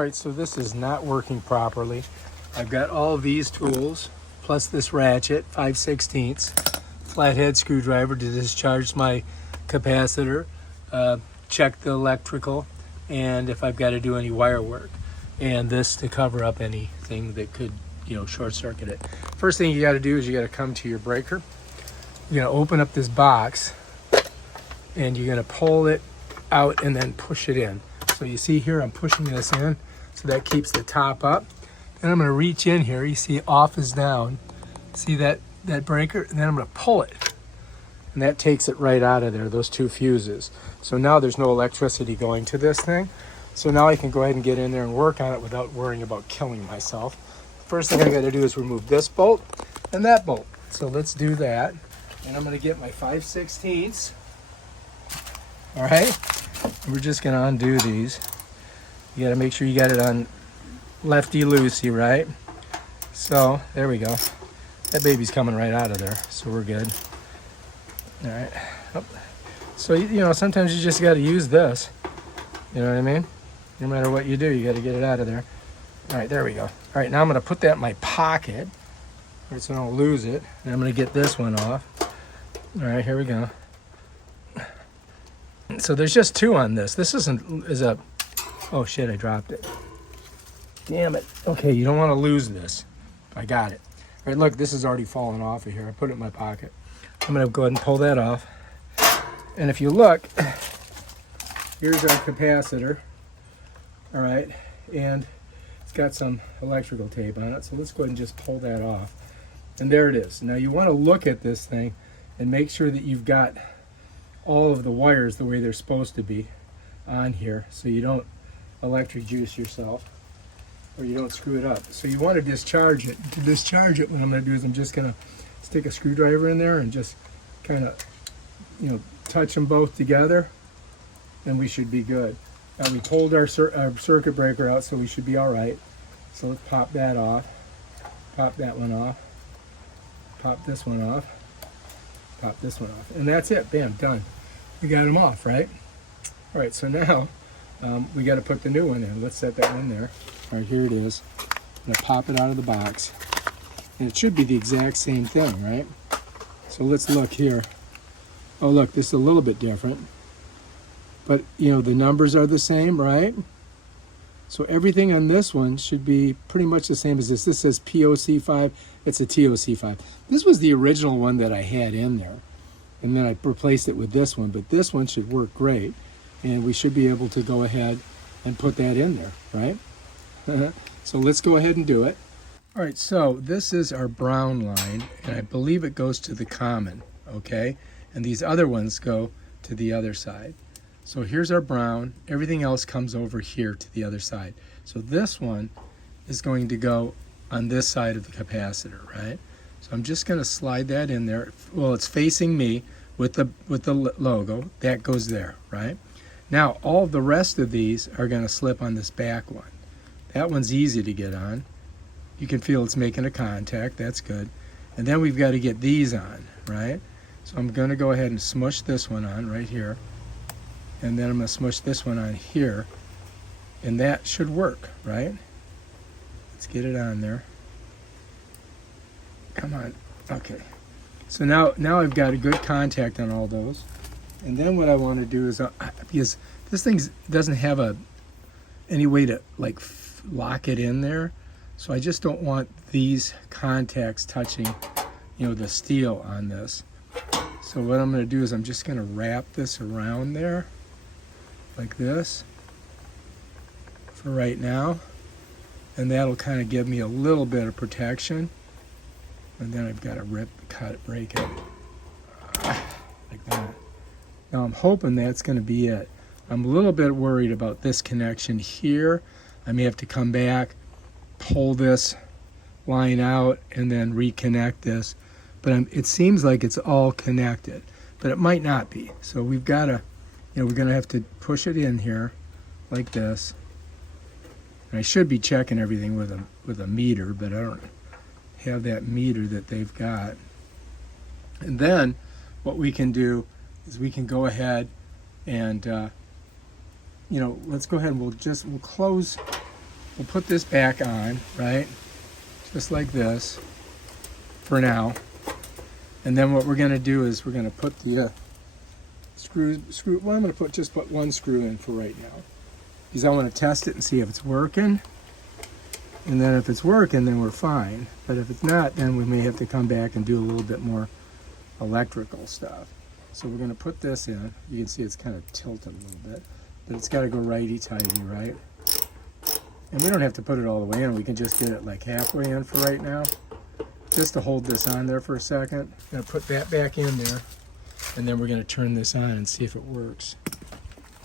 All right, so this is not working properly. I've got all these tools, plus this ratchet, 5/16, flathead screwdriver to discharge my capacitor, check the electrical, and if I've got to do any wire work. And this to cover up anything that could, short circuit it. First thing you got to do is you got to come to your breaker. You're going to open up this box, and you're going to pull it out and then push it in. So you see here, I'm pushing this in, so that keeps the top up. Then I'm going to reach in here. You see off is down. See that breaker? And then I'm going to pull it. And that takes it right out of there, those two fuses. So now there's no electricity going to this thing. So now I can go ahead and get in there and work on it without worrying about killing myself. First thing I got to do is remove this bolt and that bolt. So let's do that. And I'm going to get my 5/16. All right. We're just going to undo these. You got to make sure you got it on lefty-loosey, right? So there we go. That baby's coming right out of there, so we're good. All right. Oh. So, sometimes you just got to use this. You know what I mean? No matter what you do, you got to get it out of there. All right, there we go. All right, now I'm going to put that in my pocket, right, so I don't lose it. And I'm going to get this one off. All right, here we go. So there's just two on this. This oh shit, I dropped it. Damn it. Okay, you don't want to lose this. I got it. All right, look, this is already falling off of here. I put it in my pocket. I'm going to go ahead and pull that off. And if you look, here's our capacitor. All right, and it's got some electrical tape on it. So let's go ahead and just pull that off. And there it is. Now you want to look at this thing and make sure that you've got all of the wires the way they're supposed to be on here, so you don't electric juice yourself or you don't screw it up. So you want to discharge it. To discharge it, what I'm going to do is I'm just going to stick a screwdriver in there and just kind of, touch them both together, and we should be good. Now we pulled our circuit breaker out, so we should be all right. So let's pop that off, pop that one off, pop this one off, pop this one off, and that's it. Bam, done. We got them off, right? All right, so now we got to put the new one in. Let's set that one there. All right, here it is. I'm gonna pop it out of the box, and it should be the exact same thing, right? So let's look here. Oh, look, this is a little bit different, but the numbers are the same, right? So everything on this one should be pretty much the same as this. This says POC5. It's a TOC5. This was the original one that I had in there, and then I replaced it with this one, but this one should work great, and we should be able to go ahead and put that in there, right? So let's go ahead and do it. All right, so this is our brown line, and I believe it goes to the common, okay? And these other ones go to the other side. So here's our brown. Everything else comes over here to the other side. So this one is going to go on this side of the capacitor, right? So I'm just going to slide that in there. Well, it's facing me with the logo. That goes there, right? Now, all the rest of these are going to slip on this back one. That one's easy to get on. You can feel it's making a contact. That's good. And then we've got to get these on, right? So I'm going to go ahead and smush this one on right here. And then I'm going to smush this one on here. And that should work, right? Let's get it on there. Come on. Okay. So now I've got a good contact on all those. And then what I want to do is, because this thing doesn't have any way to lock it in there, so I just don't want these contacts touching, the steel on this. So what I'm going to do is I'm just going to wrap this around there like this for right now, and that'll kind of give me a little bit of protection. And then I've got to break it like that. Now I'm hoping that's going to be it. I'm a little bit worried about this connection here. I may have to come back, pull this line out, and then reconnect this. But it seems like it's all connected, but it might not be. So we've got to, we're going to have to push it in here like this. And I should be checking everything with a meter, but I don't have that meter that they've got. And then what we can do is we can go ahead and, let's go ahead and we'll close we'll put this back on, right? Just like this for now. And then what we're going to do is we're going to put the screw. Well, I'm going to just put one screw in for right now, because I want to test it and see if it's working. And then if it's working, then we're fine. But if it's not, then we may have to come back and do a little bit more electrical stuff. So we're going to put this in. You can see it's kind of tilted a little bit, but it's got to go righty-tighty, right? And we don't have to put it all the way in. We can just get it like halfway in for right now, just to hold this on there for a second. I'm going to put that back in there, and then we're going to turn this on and see if it works.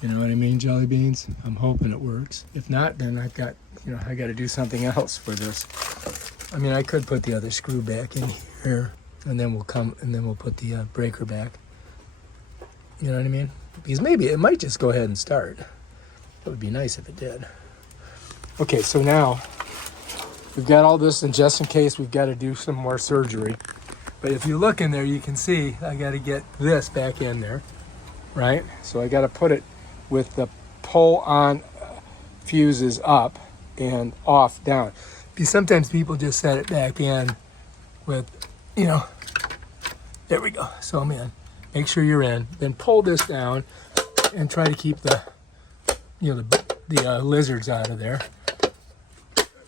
You know what I mean, jelly beans? I'm hoping it works. If not, then I got to do something else for this. I mean, I could put the other screw back in here, and then we'll put the breaker back. You know what I mean? Because maybe it might just go ahead and start. That would be nice if it did. Okay, so now we've got all this, and just in case we've got to do some more surgery. But if you look in there, you can see I got to get this back in there, right? So I got to put it with the pull on fuses up and off down. Because sometimes people just set it back in with, there we go. So I'm in. Make sure you're in. Then pull this down and try to keep the lizards out of there.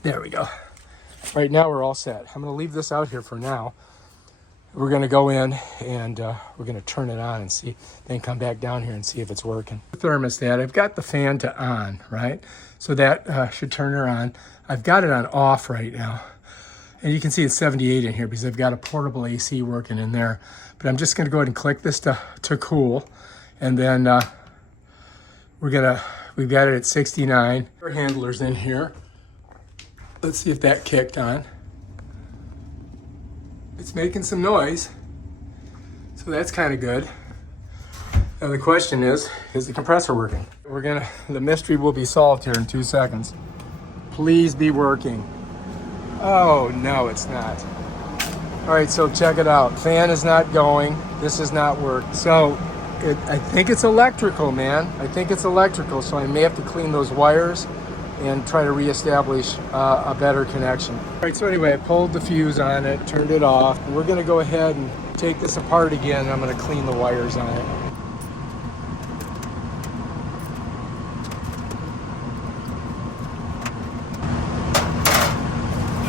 There we go. Right now we're all set. I'm going to leave this out here for now. We're going to go in and we're going to turn it on and see, then come back down here and see if it's working. The thermostat, I've got the fan to on, right? So that should turn her on. I've got it on off right now. And you can see it's 78 in here because I've got a portable AC working in there. But I'm just going to go ahead and click this to cool. And then we've got it at 69. Our handler's in here. Let's see if that kicked on. It's making some noise. So that's kind of good. Now the question is the compressor working? The mystery will be solved here in 2 seconds. Please be working. Oh, no, it's not. All right, so check it out. Fan is not going. This is not working. So I think it's electrical, man. I think it's electrical, so I may have to clean those wires and try to reestablish a better connection. All right, so anyway, I pulled the fuse on it, turned it off. We're gonna go ahead and take this apart again, and I'm gonna clean the wires on it.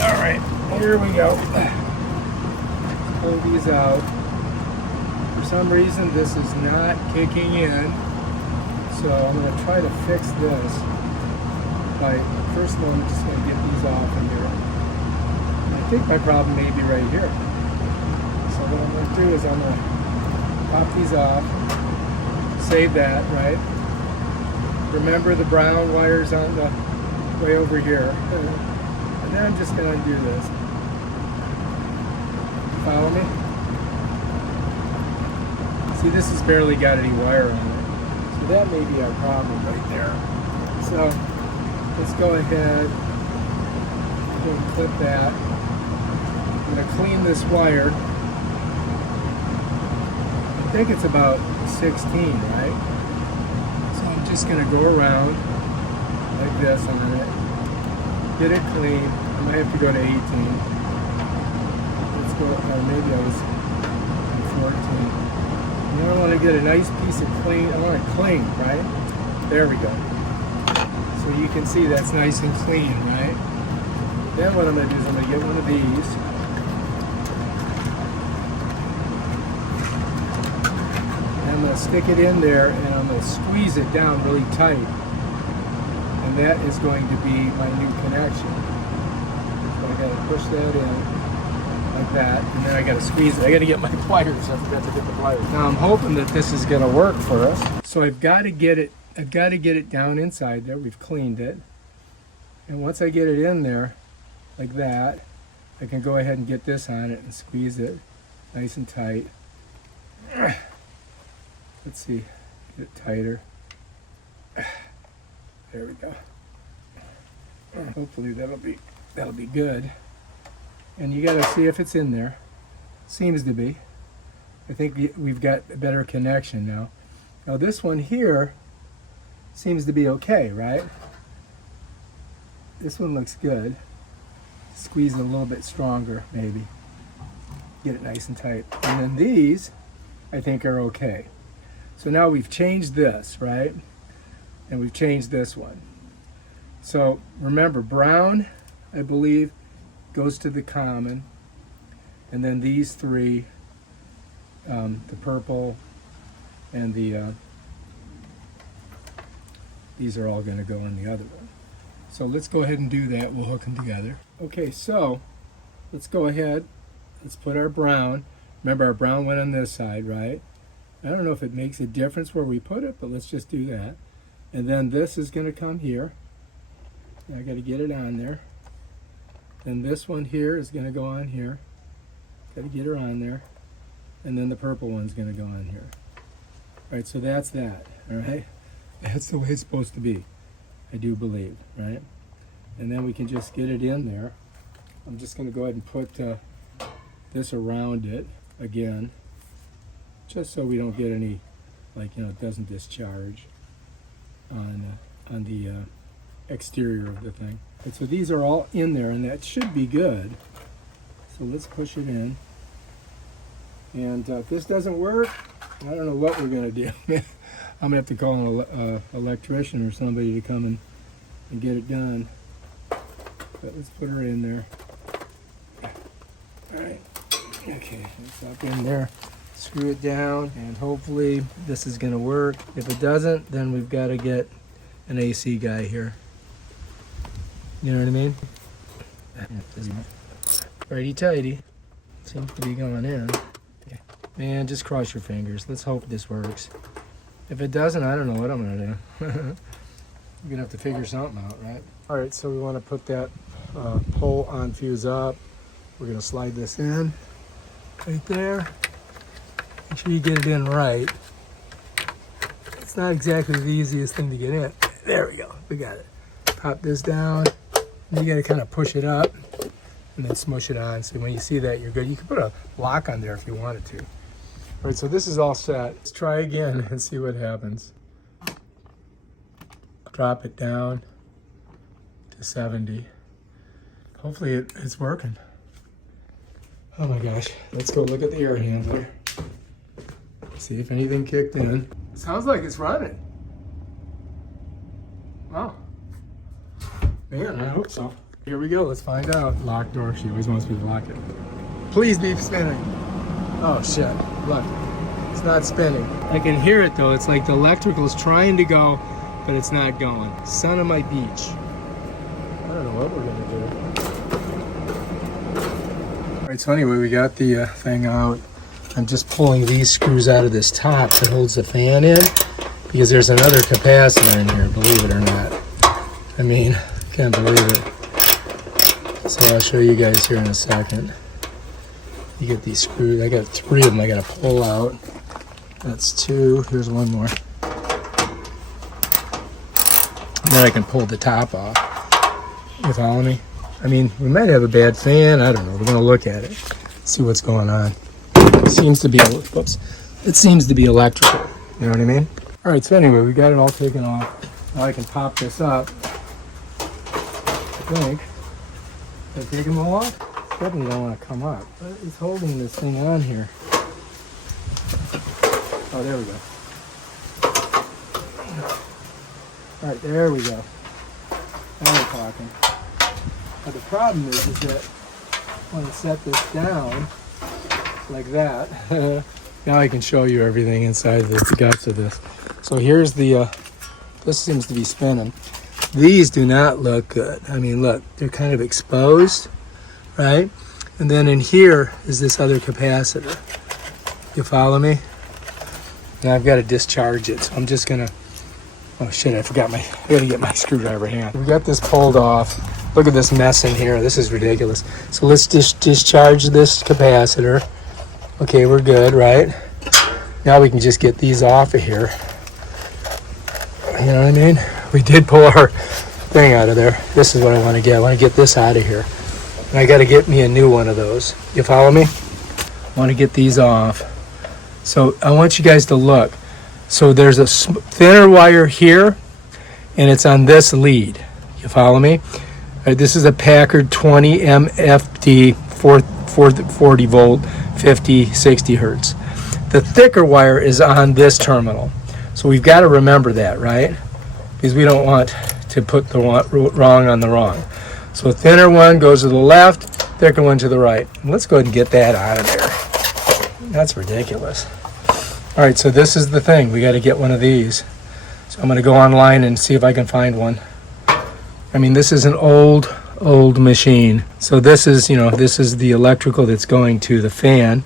All right, here we go. Pull these out. For some reason, this is not kicking in, so I'm gonna try to fix this. First of all, I'm just going to get these off in here. And I think my problem may be right here. So what I'm going to do is I'm going to pop these off, save that, right? Remember the brown wires on the way over here. And then I'm just going to undo this. Follow me? See, this has barely got any wire on it. So that may be our problem right there. So let's go ahead and clip that. I'm going to clean this wire. I think it's about 16, right? So I'm just going to go around like this on it. Get it clean. I might have to go to 18. Let's go, or maybe I was on 14. Now I want to get a nice piece of clean. I want it clean, right? There we go. So you can see that's nice and clean, right? Then what I'm going to do is I'm going to get one of these. And I'm going to stick it in there and I'm going to squeeze it down really tight. And that is going to be my new connection. So I got to push that in like that. And then I got to squeeze it. I got to get my pliers. I forgot to get the pliers. Now I'm hoping that this is going to work for us. So I've got to get it down inside there. We've cleaned it. And once I get it in there, like that, I can go ahead and get this on it and squeeze it nice and tight. Let's see, get it tighter. There we go. Hopefully that'll be good. And you gotta see if it's in there. Seems to be. I think we've got a better connection now. Now this one here seems to be okay, right? this one looks good. Squeeze it a little bit stronger, maybe. Get it nice and tight. And then these, I think, are okay. So now we've changed this, right? And we've changed this one. So remember, brown, I believe, goes to the common. And then these three, the purple and these are all going to go in the other one. So let's go ahead and do that. We'll hook them together. Okay, so let's go ahead. Let's put our brown. Remember, our brown went on this side, right? I don't know if it makes a difference where we put it, but let's just do that. And then this is going to come here. I got to get it on there. Then this one here is going to go on here. Got to get her on there. And then the purple one's going to go on here. All right, so that's that. All right, that's the way it's supposed to be, I do believe, right? And then we can just get it in there. I'm just going to go ahead and put this around it again, just so we don't get any, like, you know, it doesn't discharge on the exterior of the thing. And so these are all in there, and that should be good. So let's push it in. And if this doesn't work, I don't know what we're going to do. I'm going to have to call an electrician or somebody to come and get it done. But let's put her in there. All right. Okay, it's up in there. Screw it down, and hopefully this is going to work. If it doesn't, then we've got to get an AC guy here. You know what I mean? Righty tighty. Seems to be going in. Okay. Man, just cross your fingers. Let's hope this works. If it doesn't, I don't know what I'm going to do. We're going to have to figure something out, right? All right, so we want to put that pole on fuse up. We're going to slide this in right there. Make sure you get it in right. It's not exactly the easiest thing to get in. There we go. We got it. Pop this down. You got to kind of push it up and then smush it on. So when you see that, you're good. You can put a lock on there if you wanted to. All right, so this is all set. Let's try again and see what happens. Drop it down to 70. Hopefully it's working. Oh my gosh. Let's go look at the air handler. See if anything kicked in. Sounds like it's running. Wow. Man, I hope so. Here we go. Let's find out. Lock door. She always wants me to lock it. Please be spinning. Oh shit. Look. It's not spinning. I can hear it though. It's like the electrical is trying to go, but it's not going. Son of my beach. I don't know what we're gonna do. All right, so anyway, we got the thing out. I'm just pulling these screws out of this top that holds the fan in, because there's another capacitor in here, believe it or not. I mean, can't believe it. So I'll show you guys here in a second. You get these screws. I got 3 of them I gotta pull out. That's 2. Here's one more. And then I can pull the top off. You follow me? I mean, we might have a bad fan. I don't know. We're gonna look at it, see what's going on. It seems to be, whoops. It seems to be electrical. You know what I mean? All right. So anyway, we got it all taken off. Now I can pop this up. I think. Did I take them all off? Definitely don't want to come up. What is holding this thing on here? Oh, there we go. All right, there we go. Now we're talking. But the problem is that when I set this down like that, now I can show you everything inside the guts of this. So here's the, this seems to be spinning. These do not look good. I mean, look, they're kind of exposed, right? And then in here is this other capacitor. You follow me? Now I've got to discharge it, so I'm just gonna, oh shit, I gotta get my screwdriver hand. We got this pulled off. Look at this mess in here. This is ridiculous. So let's discharge this capacitor. Okay, we're good, right? Now we can just get these off of here. You know what I mean? We did pull our thing out of there. This is what I want to get. I want to get this out of here. And I got to get me a new one of those. You follow me? I want to get these off. So I want you guys to look. So there's a thinner wire here, and it's on this lead. You follow me? right, this is a Packard 20 MFD 440 volt 50-60 hertz. The thicker wire is on this terminal. So we've got to remember that, right? Because we don't want to put the wrong on the wrong. So a thinner one goes to the left, thicker one to the right. Let's go ahead and get that out of there. That's ridiculous. All right, so this is the thing. We got to get one of these. So I'm going to go online and see if I can find one. I mean, this is an old machine. So this is, this is the electrical that's going to the fan.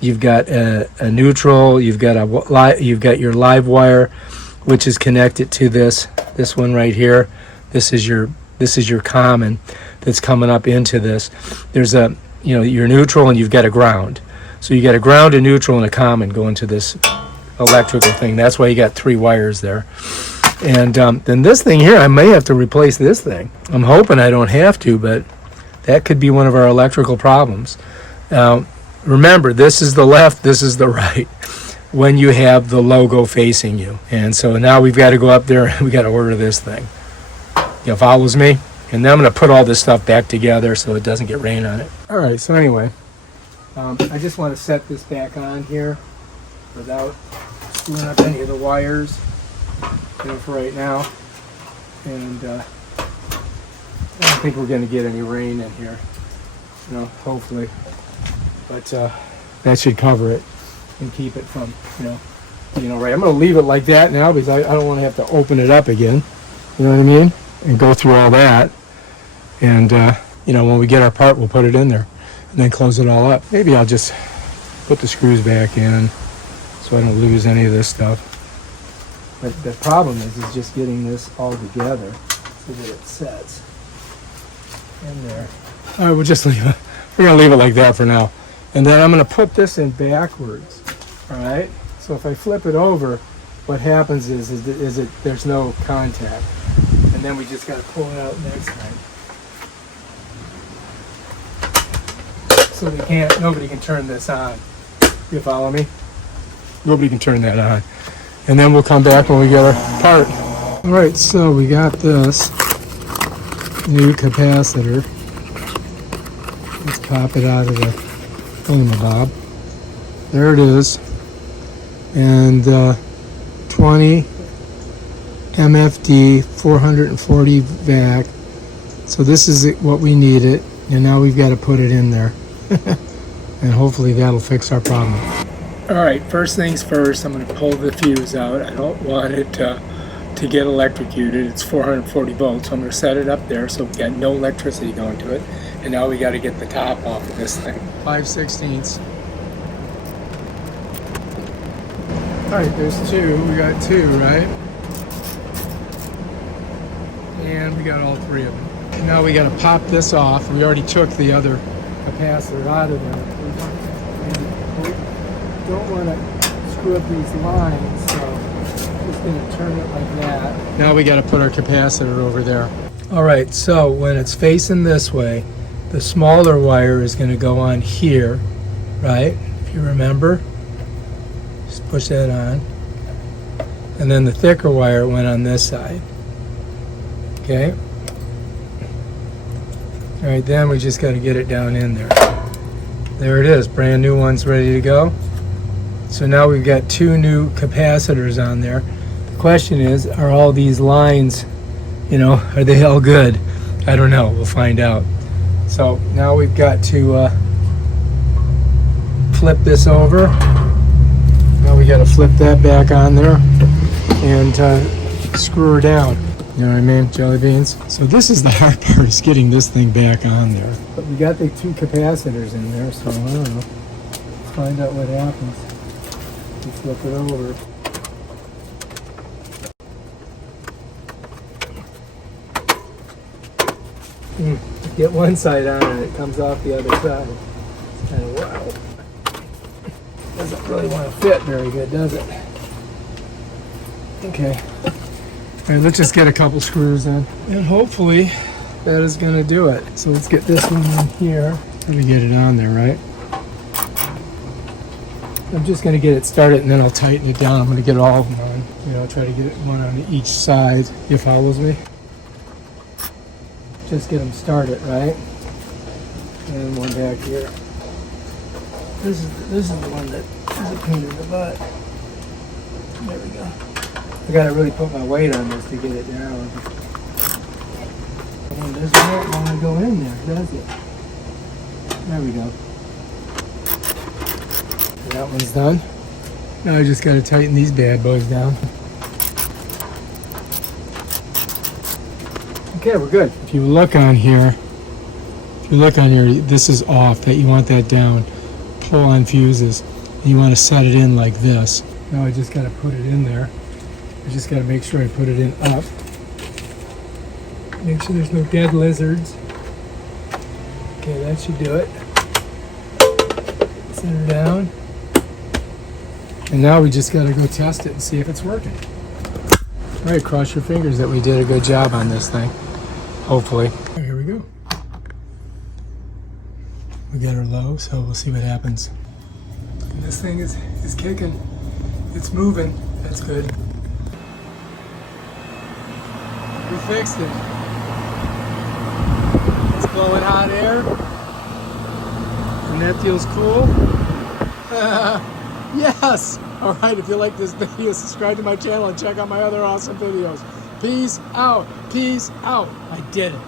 You've got a neutral. You've got your live wire, which is connected to this one right here. This is your common that's coming up into this. There's your neutral, and you've got a ground. So you got a ground, a neutral, and a common going to this electrical thing. That's why you got 3 wires there. And then this thing here, I may have to replace this thing. I'm hoping I don't have to, but that could be one of our electrical problems. Remember, this is the left, this is the right, when you have the logo facing you. And so now we've got to go up there and we got to order this thing. You follows me? And then I'm going to put all this stuff back together so it doesn't get rain on it. All right, so anyway, I just want to set this back on here without screwing up any of the wires, for right now. And I don't think we're going to get any rain in here, hopefully. But that should cover it and keep it from, right. I'm going to leave it like that now because I don't want to have to open it up again. You know what I mean? And go through all that. And, when we get our part, we'll put it in there and then close it all up. Maybe I'll just put the screws back in so I don't lose any of this stuff. But the problem is just getting this all together so that it sets in there. All right, we'll just leave it. We're going to leave it like that for now. And then I'm going to put this in backwards, all right? So if I flip it over, what happens is that there's no contact. And then we just got to pull it out next time. So nobody can turn this on. You follow me? Nobody can turn that on. And then we'll come back when we get our part. All right, so we got this new capacitor. Let's pop it out of the thingamabob. There it is. And 20 MFD 440 vac. So this is what we needed, and now we've got to put it in there. And hopefully that'll fix our problem. All right, first things first, I'm going to pull the fuse out. I don't want it to get electrocuted. It's 440 volts, so I'm going to set it up there so we've got no electricity going to it. And now we got to get the top off of this thing. 5/16. All right, there's 2. We got 2, right? And we got all 3 of them. Now we got to pop this off. We already took the other capacitor out of there. We don't want to screw up these lines, so I'm just going to turn it like that. Now we got to put our capacitor over there. All right, so when it's facing this way, the smaller wire is going to go on here, right? If you remember, just push that on. And then the thicker wire went on this side. Okay. All right, then we just got to get it down in there. There it is, brand new one's ready to go. So now we've got 2 new capacitors on there. The question is, are all these lines, are they all good? I don't know, we'll find out. So now we've got to flip this over. Now we got to flip that back on there and screw her down. You know what I mean? Jelly beans. So this is the hard part, is getting this thing back on there. But we got the 2 capacitors in there, so I don't know. Let's find out what happens. We flip it over. Get one side on and it comes off the other side. It's kind of wild. Doesn't really want to fit very good, does it? Okay. All right, let's just get a couple screws in. And hopefully that is going to do it. So let's get this one in here. Let me get it on there, right? I'm just going to get it started and then I'll tighten it down. I'm going to get all of them on. Try to get one on each side. You follows me? just get them started, right? And one back here. This is the one that is a pain in the butt. There we go. I gotta really put my weight on this to get it down. And this won't want to go in there, does it? There we go. That one's done. Now I just gotta tighten these bad boys down. Okay, we're good. If you look on here, this is off, that you want that down. Pull on fuses. And you want to set it in like this. Now I just gotta put it in there. I just gotta make sure I put it in up. Make sure there's no dead lizards. Okay, that should do it. Set her down. And now we just gotta go test it and see if it's working. All right, cross your fingers that we did a good job on this thing. Hopefully. Here we go. We got her low, so we'll see what happens. And this thing is kicking. It's moving. That's good. We fixed it. It's blowing hot air. And that feels cool. Yes! Alright, if you like this video, subscribe to my channel and check out my other awesome videos. Peace out. Peace out. I did it.